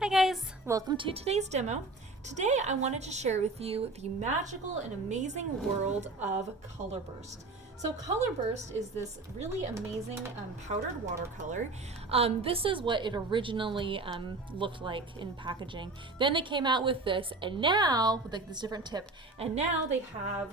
Hi guys, welcome to today's demo. Today I wanted to share with you the magical and amazing world of Colorburst. So Colorburst is this really amazing powdered watercolor. This is what it originally looked like in packaging. Then they came out with this, and now, with like this different tip, and now they have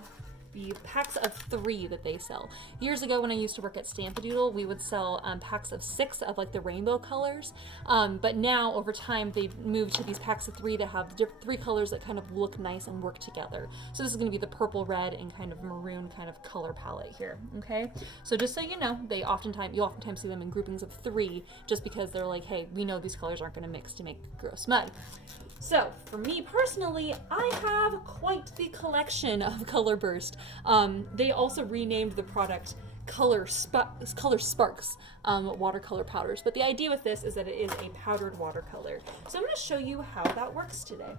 the packs of 3 that they sell. Years ago when I used to work at Stampadoodle, we would sell packs of 6 of like the rainbow colors. But now over time they've moved to these packs of 3 that have 3 colors that kind of look nice and work together. So this is going to be the purple, red, and kind of maroon kind of color palette here. Okay, so just so you know, you oftentimes see them in groupings of 3 just because they're like, hey, we know these colors aren't going to mix to make gross mud. So, for me personally, I have quite the collection of Colorburst. They also renamed the product Color Sparks watercolor powders, but the idea with this is that it is a powdered watercolor. So I'm going to show you how that works today.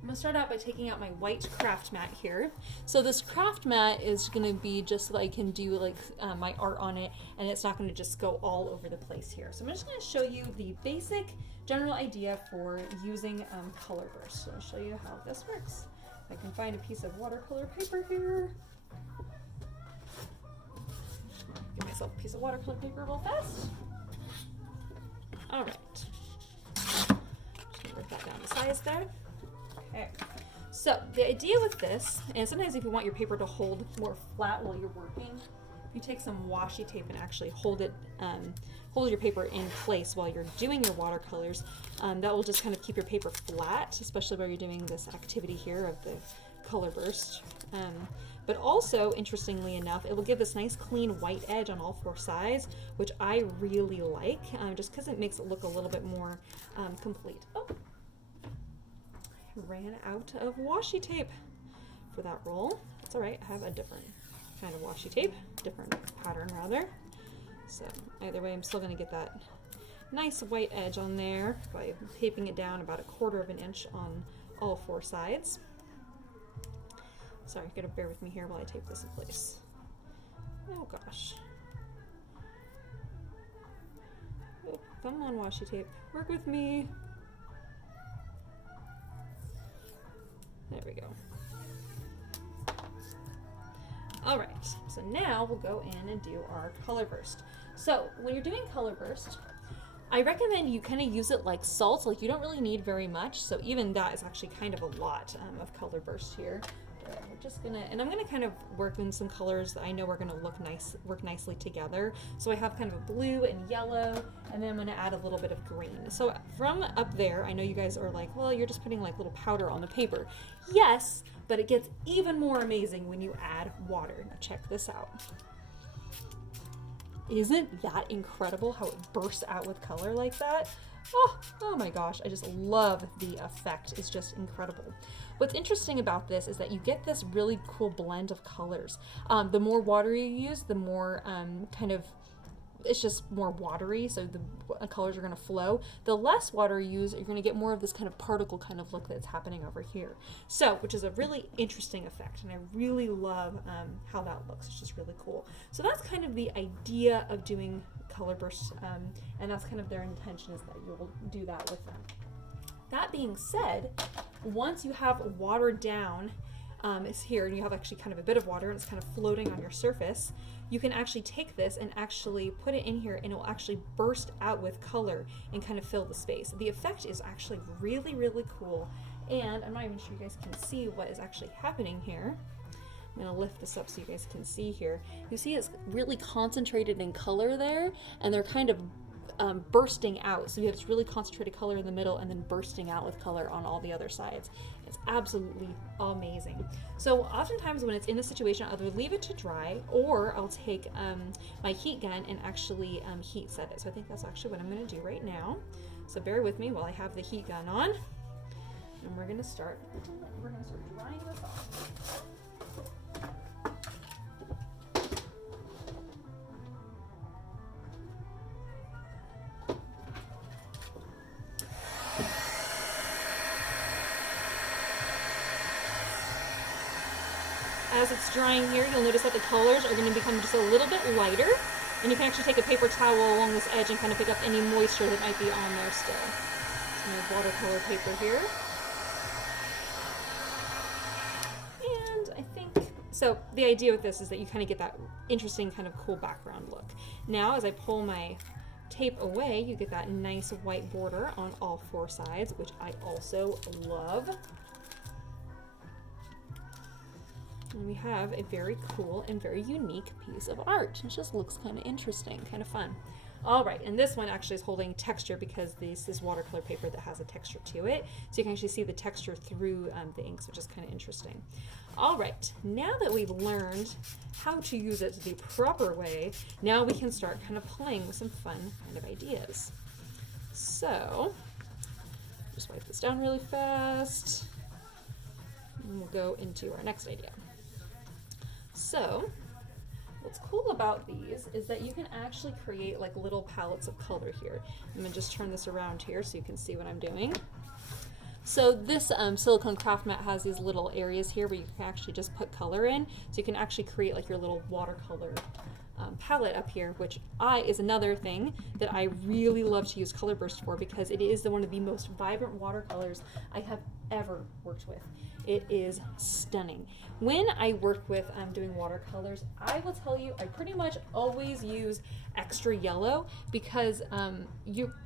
I'm going to start out by taking out my white craft mat here. So this craft mat is going to be just so I can do like my art on it, and it's not going to just go all over the place here. So I'm just going to show you the basic general idea for using Colorburst. So I'll show you how this works. I can find a piece of watercolor paper here. Give myself a piece of watercolor paper real fast. All right. Just going to work that down the size there. Okay, so the idea with this, and sometimes if you want your paper to hold more flat while you're working, you take some washi tape and actually hold your paper in place while you're doing your watercolors. That will just kind of keep your paper flat, especially while you're doing this activity here of the Colorburst. But also, interestingly enough, it will give this nice clean white edge on all 4 sides, which I really like, just because it makes it look a little bit more complete. Oh. Ran out of washi tape for that roll. That's all right. I have a different kind of washi tape, different pattern rather. So either way, I'm still going to get that nice white edge on there by taping it down about 1/4 of an inch on all 4 sides. Sorry, you gotta bear with me here while I tape this in place. Oh gosh. Oh, come on, washi tape. Work with me. There we go. All right, so now we'll go in and do our Colorburst. So when you're doing Colorburst, I recommend you kind of use it like salt. Like you don't really need very much, so even that is actually kind of a lot of Colorburst here. We're just gonna, and I'm gonna kind of work in some colors that I know are gonna work nicely together. So I have kind of a blue and yellow, and then I'm gonna add a little bit of green. So from up there, I know you guys are like, well, you're just putting like little powder on the paper. Yes, but it gets even more amazing when you add water. Now check this out. Isn't that incredible how it bursts out with color like that? Oh my gosh, I just love the effect. It's just incredible. What's interesting about this is that you get this really cool blend of colors. The more water you use, the more it's just more watery, so the colors are going to flow. The less water you use, you're going to get more of this kind of particle kind of look that's happening over here. So, which is a really interesting effect, and I really love how that looks. It's just really cool. So that's kind of the idea of doing Colorburst, and that's kind of their intention, is that you'll do that with them. That being said, once you have watered down, is here, and you have actually kind of a bit of water, and it's kind of floating on your surface, you can actually take this and actually put it in here, and it will actually burst out with color and kind of fill the space. The effect is actually really, really cool, and I'm not even sure you guys can see what is actually happening here. I'm going to lift this up so you guys can see here. You see it's really concentrated in color there, and they're kind of bursting out. So you have this really concentrated color in the middle and then bursting out with color on all the other sides. It's absolutely amazing. So oftentimes when it's in this situation, I'll either leave it to dry, or I'll take my heat gun and actually heat set it. So I think that's actually what I'm going to do right now. So bear with me while I have the heat gun on, and we're going to start drying this off. As it's drying here, you'll notice that the colors are going to become just a little bit lighter, and you can actually take a paper towel along this edge and kind of pick up any moisture that might be on there still. my watercolor paper here. And I think, so the idea with this is that you kind of get that interesting kind of cool background look. Now as I pull my tape away, you get that nice white border on all four sides, which I also love. And we have a very cool and very unique piece of art. It just looks kind of interesting, kind of fun. All right, and this one actually is holding texture because this is watercolor paper that has a texture to it. So you can actually see the texture through the inks, which is kind of interesting. All right, now that we've learned how to use it the proper way, now we can start kind of playing with some fun kind of ideas. So, just wipe this down really fast, and we'll go into our next idea. So, what's cool about these is that you can actually create like little palettes of color here. I'm gonna just turn this around here so you can see what I'm doing. So this silicone craft mat has these little areas here where you can actually just put color in. So you can actually create like your little watercolor palette up here, which is another thing that I really love to use Colorburst for because it is one of the most vibrant watercolors I have ever worked with. It is stunning. When I work with doing watercolors, I will tell you I pretty much always use extra yellow because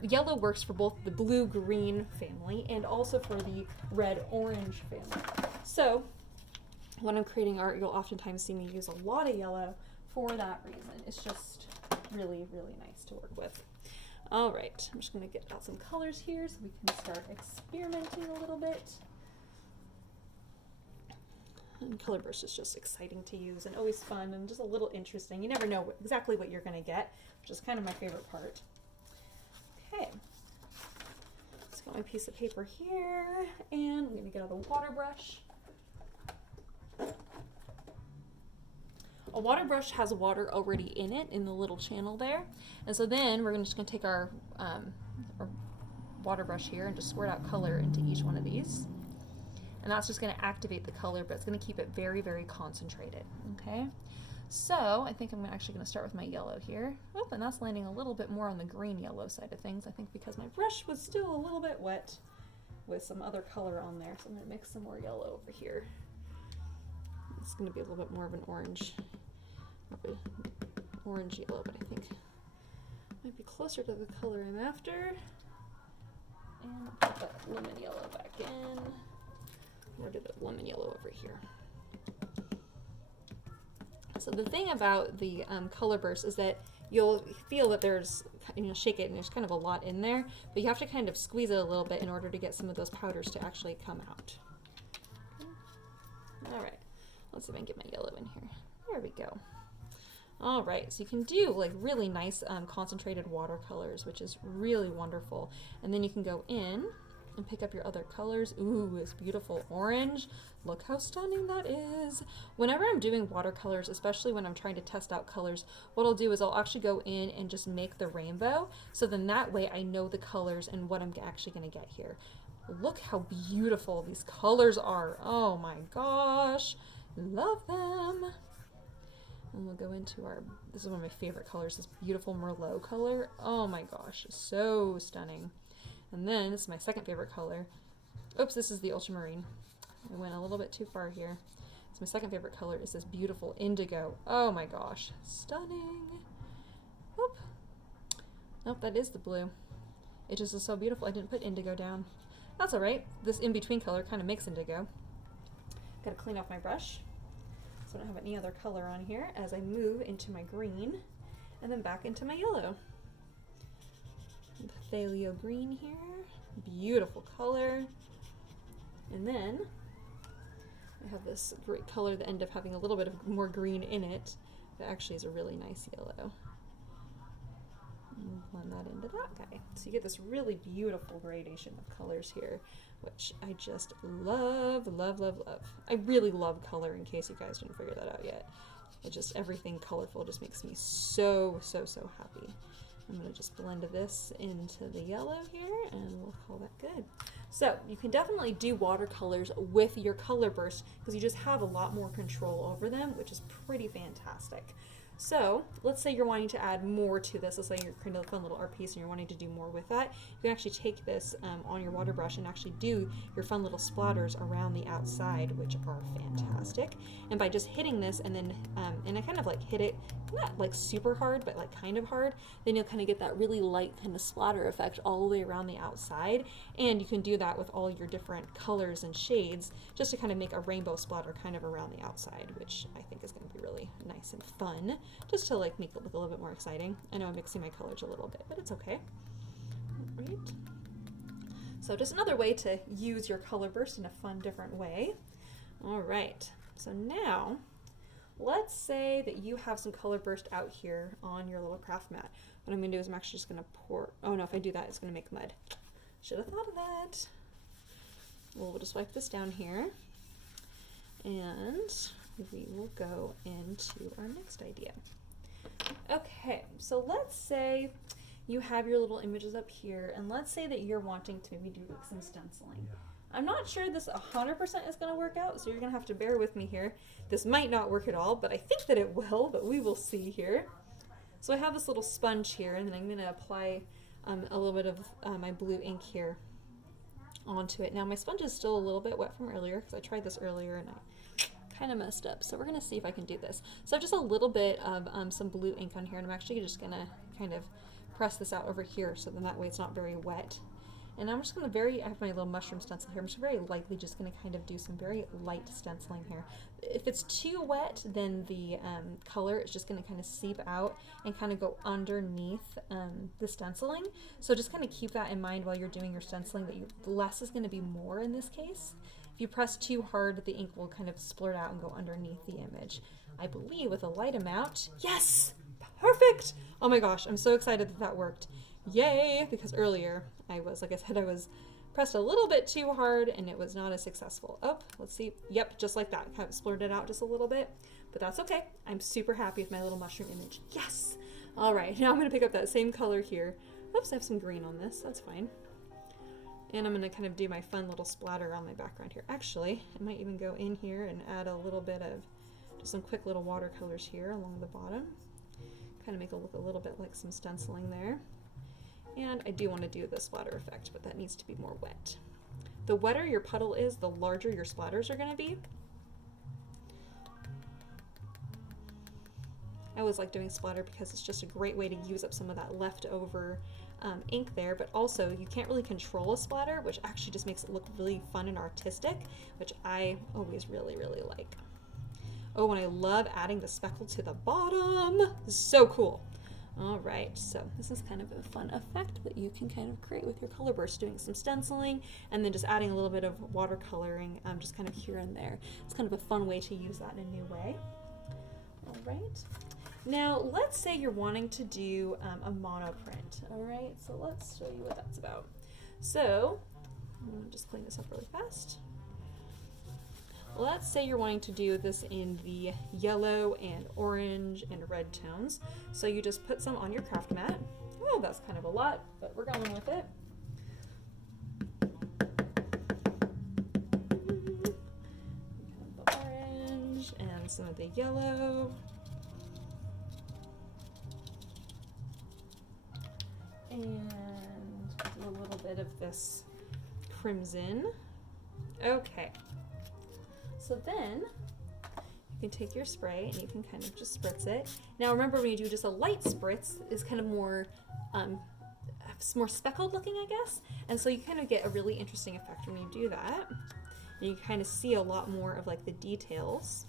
yellow works for both the blue-green family and also for the red-orange family. So when I'm creating art, you'll oftentimes see me use a lot of yellow for that reason. It's just really, really nice to work with. All right, I'm just gonna get out some colors here so we can start experimenting a little bit. And Colorburst is just exciting to use and always fun and just a little interesting. You never know exactly what you're gonna get, which is kind of my favorite part. Okay, let's get my piece of paper here and I'm gonna get out a water brush. A water brush has water already in it in the little channel there. And so then we're just gonna take our water brush here and just squirt out color into each one of these. And that's just gonna activate the color, but it's gonna keep it very, very concentrated, okay? So I think I'm actually gonna start with my yellow here. Oh, and that's landing a little bit more on the green yellow side of things, I think because my brush was still a little bit wet with some other color on there. So I'm gonna mix some more yellow over here. It's gonna be a little bit more of an orange yellow, but I think it might be closer to the color I'm after. And I'll put that lemon yellow back in. Or do the lemon yellow over here. So the thing about the Colorburst is that you'll feel that there's, shake it and there's kind of a lot in there, but you have to kind of squeeze it a little bit in order to get some of those powders to actually come out. Okay. All right, let's see if I can get my yellow in here. There we go. All right, so you can do like really nice concentrated watercolors, which is really wonderful. And then you can go in and pick up your other colors. Ooh, this beautiful orange. Look how stunning that is. Whenever I'm doing watercolors, especially when I'm trying to test out colors, what I'll do is I'll actually go in and just make the rainbow. So then that way I know the colors and what I'm actually gonna get here. Look how beautiful these colors are. Oh my gosh, love them. And we'll go into this is one of my favorite colors, this beautiful Merlot color. Oh my gosh, so stunning. And then this is my second favorite color. Oops, this is the ultramarine. I went a little bit too far here. So my second favorite color is this beautiful indigo. Oh my gosh, stunning. Oop. Nope, that is the blue. It just is so beautiful. I didn't put indigo down. That's all right. This in-between color kind of makes indigo. Gotta clean off my brush so I don't have any other color on here as I move into my green and then back into my yellow. Phthalo green here, beautiful color. And then I have this great color that ended up having a little bit of more green in it that actually is a really nice yellow. And blend that into that guy. So you get this really beautiful gradation of colors here, which I just love, love, love, love. I really love color, in case you guys didn't figure that out yet. It just, everything colorful just makes me so, so, so happy. I'm going to just blend this into the yellow here and we'll call that good. So you can definitely do watercolors with your Colorburst because you just have a lot more control over them, which is pretty fantastic. So let's say you're wanting to add more to this. Let's say you're creating a fun little art piece and you're wanting to do more with that. You can actually take this on your water brush and actually do your fun little splatters around the outside, which are fantastic. And by just hitting this and then, and I kind of like hit it, not like super hard, but like kind of hard, then you'll kind of get that really light kind of splatter effect all the way around the outside. And you can do that with all your different colors and shades just to kind of make a rainbow splatter kind of around the outside, which I think is going to be really nice and fun, just to like make it look a little bit more exciting. I know I'm mixing my colors a little bit, but it's okay. All right. So just another way to use your color burst in a fun, different way. All right, so now let's say that you have some color burst out here on your little craft mat. What I'm gonna do is I'm actually just gonna pour, oh no, if I do that, it's gonna make mud. Should have thought of that. Well, we'll just wipe this down here and we will go into our next idea. Okay, so let's say you have your little images up here, and let's say that you're wanting to maybe do like some stenciling. I'm not sure this 100% is going to work out, so you're going to have to bear with me here. This might not work at all, but I think that it will, but we will see here. So I have this little sponge here, and then I'm going to apply a little bit of my blue ink here onto it. Now my sponge is still a little bit wet from earlier, because I tried this earlier and I kind of messed up. So we're going to see if I can do this. So I have just a little bit of some blue ink on here, and I'm actually just going to kind of press this out over here, so then that way it's not very wet. And I'm just going to I have my little mushroom stencil here. I'm just very lightly just going to kind of do some very light stenciling here. If it's too wet, then the color is just going to kind of seep out and kind of go underneath the stenciling. So just kind of keep that in mind while you're doing your stenciling, that less is going to be more in this case. If you press too hard, the ink will kind of splurt out and go underneath the image. I believe with a light amount, yes! Perfect! Oh my gosh, I'm so excited that that worked. Yay! Because earlier I was pressed a little bit too hard and it was not as successful. Oh, let's see. Yep, just like that. Kind of splurted out just a little bit, but that's okay. I'm super happy with my little mushroom image. Yes! All right, now I'm gonna pick up that same color here. Oops, I have some green on this. That's fine. And I'm gonna kind of do my fun little splatter on my background here. Actually, I might even go in here and add a little bit of just some quick little watercolors here along the bottom. Kind of make it look a little bit like some stenciling there. And I do want to do the splatter effect, but that needs to be more wet. The wetter your puddle is, the larger your splatters are going to be. I always like doing splatter because it's just a great way to use up some of that leftover ink there, but also you can't really control a splatter, which actually just makes it look really fun and artistic, which I always really, really like. Oh, and I love adding the speckle to the bottom. So cool. All right, so this is kind of a fun effect that you can kind of create with your color burst, doing some stenciling and then just adding a little bit of watercoloring just kind of here and there. It's kind of a fun way to use that in a new way. All right. Now, let's say you're wanting to do a mono print. All right, so let's show you what that's about. So, I'm gonna just clean this up really fast. Let's say you're wanting to do this in the yellow and orange and red tones. So you just put some on your craft mat. Oh, that's kind of a lot, but we're going with it. The orange and some of the yellow. And a little bit of this crimson. Okay. So then you can take your spray and you can kind of just spritz it. Now remember, when you do just a light spritz, it's kind of more speckled looking, I guess. And so you kind of get a really interesting effect when you do that. And you kind of see a lot more of like the details.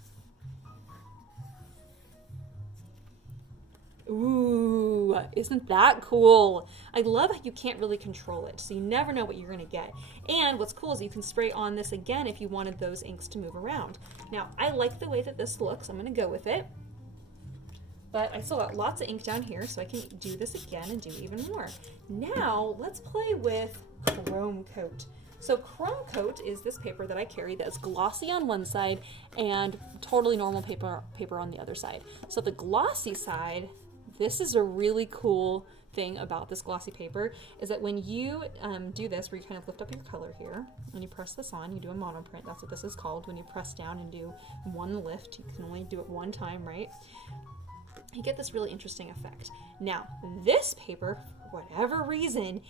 Ooh, isn't that cool? I love how you can't really control it, so you never know what you're gonna get. And what's cool is you can spray on this again if you wanted those inks to move around. Now, I like the way that this looks. I'm gonna go with it. But I still got lots of ink down here, so I can do this again and do even more. Now, let's play with Chrome Coat. So Chrome Coat is this paper that I carry that's glossy on one side and totally normal paper on the other side. So the glossy side, this is a really cool thing about this glossy paper, is that when you do this, where you kind of lift up your color here, and you press this on, you do a mono print. That's what this is called. When you press down and do one lift, you can only do it one time, right? you get this really interesting effect. Now, this paper, for whatever reason,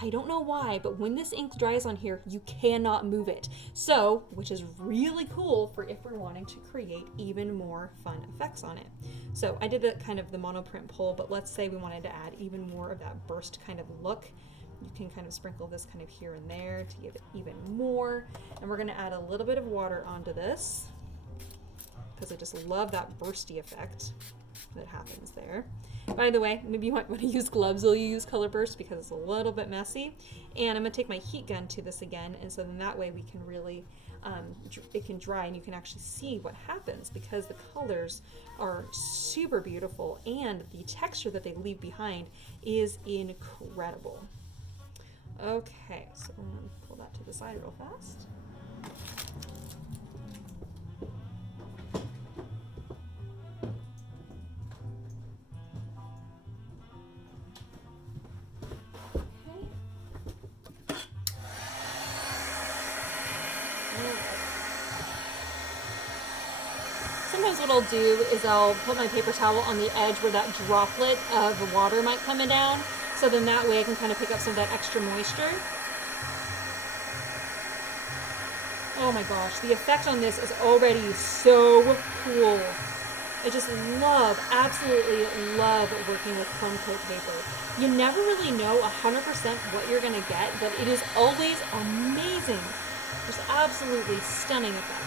I don't know why, but when this ink dries on here, you cannot move it. So, which is really cool for if we're wanting to create even more fun effects on it. So I did the kind of the monoprint pull, but let's say we wanted to add even more of that burst kind of look. You can kind of sprinkle this kind of here and there to give it even more. And we're gonna add a little bit of water onto this because I just love that bursty effect that happens there. By the way, maybe you might want to use gloves while you use Colorburst because it's a little bit messy. And I'm going to take my heat gun to this again, and so then that way we can really, it can dry and you can actually see what happens because the colors are super beautiful and the texture that they leave behind is incredible. Okay, so I'm going to pull that to the side real fast. Sometimes what I'll do is I'll put my paper towel on the edge where that droplet of water might come down, so then that way I can kind of pick up some of that extra moisture. Oh my gosh, the effect on this is already so cool. I just love, absolutely love working with chrome coat paper. You never really know 100% what you're gonna get, but it is always amazing. Just absolutely stunning effect.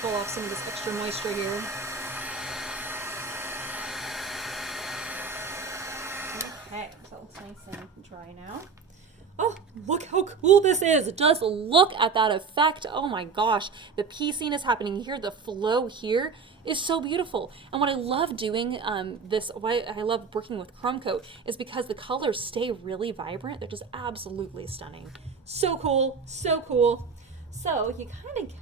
Pull off some of this extra moisture here. Okay, so it looks nice and dry now. Oh, look how cool this is. Just look at that effect. Oh my gosh. The piecing is happening here. The flow here is so beautiful. And what I love doing why I love working with chrome coat is because the colors stay really vibrant. They're just absolutely stunning. So cool, so cool. So you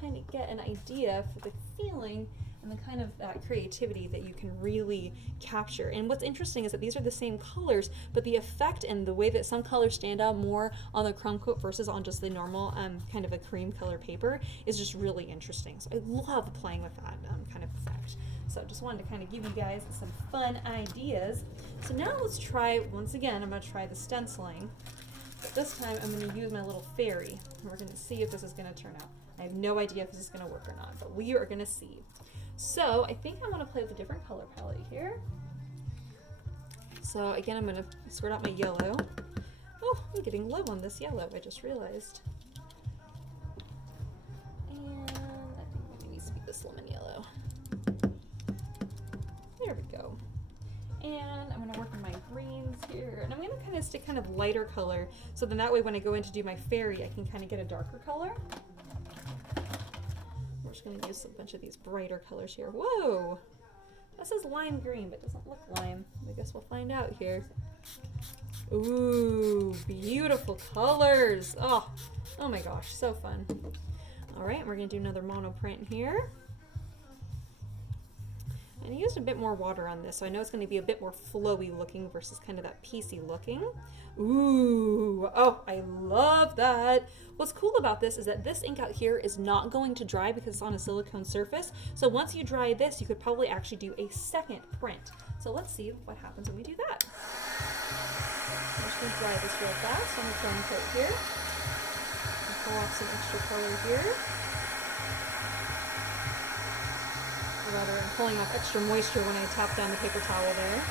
kind of get an idea for the feeling and the kind of that creativity that you can really capture. And what's interesting is that these are the same colors, but the effect and the way that some colors stand out more on the chrome coat versus on just the normal kind of a cream color paper is just really interesting. So I love playing with that kind of effect. So just wanted to kind of give you guys some fun ideas. So now let's try, once again, I'm going to try the stenciling. But this time I'm going to use my little fairy. And we're going to see if this is going to turn out. I have no idea if this is going to work or not, but we are going to see. So I think I want to play with a different color palette here. So again, I'm going to sort out my yellow. Oh, I'm getting low on this yellow, I just realized. And I think it needs to be this lemon yellow. There we go. And I'm going to work on my greens here. And I'm going to kind of stick kind of lighter color. So then that way when I go in to do my fairy, I can kind of get a darker color. We're just going to use a bunch of these brighter colors here. Whoa! That says lime green, but it doesn't look lime. I guess we'll find out here. Ooh, beautiful colors. Oh my gosh, so fun. All right, we're going to do another mono print here. And I used a bit more water on this, so I know it's going to be a bit more flowy looking versus kind of that piecey looking. Ooh, oh, I love that. What's cool about this is that this ink out here is not going to dry because it's on a silicone surface. So once you dry this, you could probably actually do a second print. So let's see what happens when we do that. I'm just going to dry this real fast on the chrome coat here. And pull off some extra color here. Rather, I'm pulling off extra moisture when I tap down the paper towel there.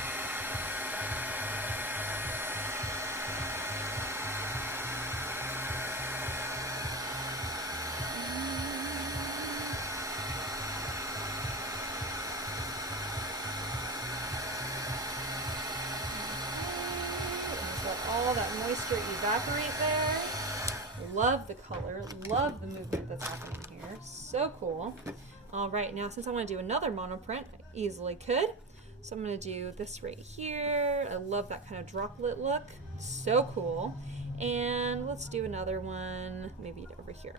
Just let all that moisture evaporate there. Love the color, love the movement that's happening here. So cool. All right, now since I want to do another mono print, I easily could. So I'm going to do this right here. I love that kind of droplet look. So cool. And let's do another one, maybe over here.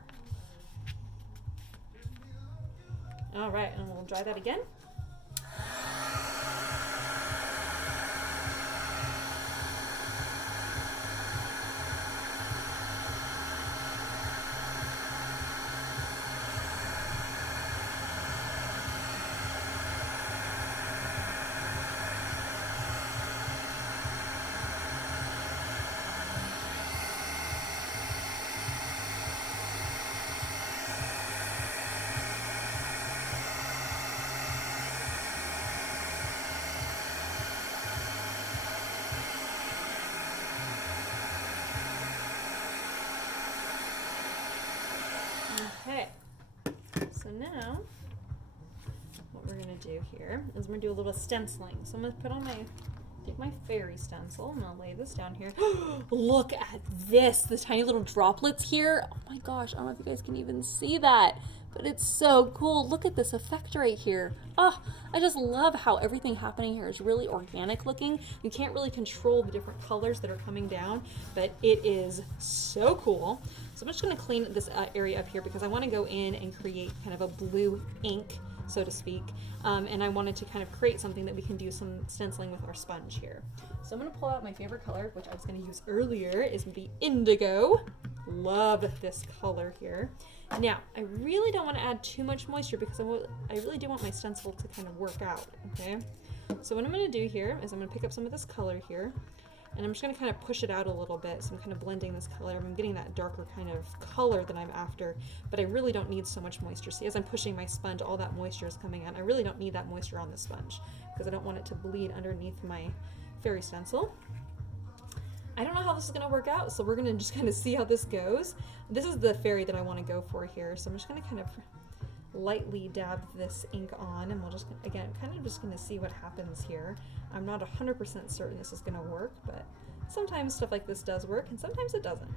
All right, and we'll dry that again. here is I'm gonna do a little stenciling. So I'm gonna put on take my fairy stencil. I'm gonna lay this down here. Look at this, the tiny little droplets here. Oh my gosh, I don't know if you guys can even see that, but it's so cool. Look at this effect right here. Oh, I just love how everything happening here is really organic looking. You can't really control the different colors that are coming down, but it is so cool. So I'm just gonna clean this area up here because I wanna go in and create kind of a blue ink, so to speak. And I wanted to kind of create something that we can do some stenciling with our sponge here. So I'm gonna pull out my favorite color, which I was gonna use earlier, is gonna be indigo. Love this color here. Now, I really don't want to add too much moisture because I really do want my stencil to kind of work out, okay? So what I'm going to do here is I'm going to pick up some of this color here, and I'm just going to kind of push it out a little bit. So I'm kind of blending this color. I'm getting that darker kind of color that I'm after, but I really don't need so much moisture. See, as I'm pushing my sponge, all that moisture is coming out. I really don't need that moisture on the sponge because I don't want it to bleed underneath my fairy stencil. I don't know how this is going to work out, so we're going to just kind of see how this goes. This is the fairy that I want to go for here, so I'm just going to kind of lightly dab this ink on, and we'll just, again, kind of just going to see what happens here. I'm not 100% certain this is going to work, but sometimes stuff like this does work, and sometimes it doesn't.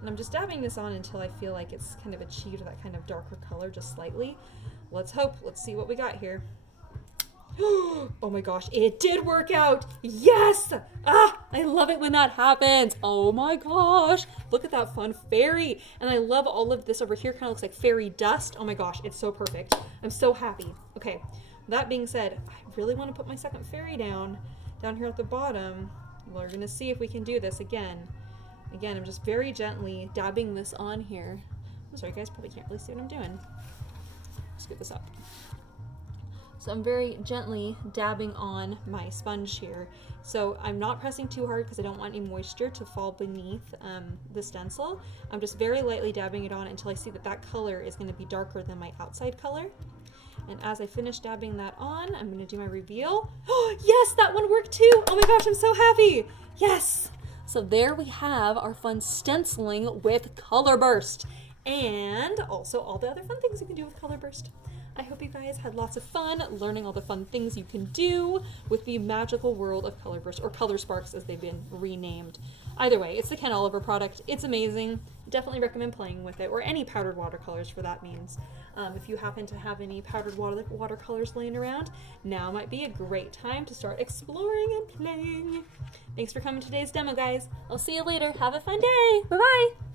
And I'm just dabbing this on until I feel like it's kind of achieved that kind of darker color just slightly. Let's hope. Let's see what we got here. Oh my gosh, it did work out! Yes! Ah, I love it when that happens. Oh my gosh, look at that fun fairy. And I love all of this over here, kind of looks like fairy dust. Oh my gosh, it's so perfect. I'm so happy. Okay, that being said, I really want to put my second fairy down here at the bottom. We're gonna see if we can do this again. Again, I'm just very gently dabbing this on here. I'm sorry, you guys probably can't really see what I'm doing. Let's get this up. So I'm very gently dabbing on my sponge here. So I'm not pressing too hard because I don't want any moisture to fall beneath the stencil. I'm just very lightly dabbing it on until I see that that color is going to be darker than my outside color. And as I finish dabbing that on, I'm going to do my reveal. Oh, yes, that one worked too. Oh my gosh, I'm so happy. Yes. So there we have our fun stenciling with Colorburst, and also all the other fun things you can do with Colorburst. I hope you guys had lots of fun learning all the fun things you can do with the magical world of Colorburst, or Color Sparks as they've been renamed. Either way, it's the Ken Oliver product. It's amazing. Definitely recommend playing with it, or any powdered watercolors for that means. If you happen to have any powdered watercolors laying around, now might be a great time to start exploring and playing. Thanks for coming to today's demo, guys. I'll see you later. Have a fun day. Bye-bye.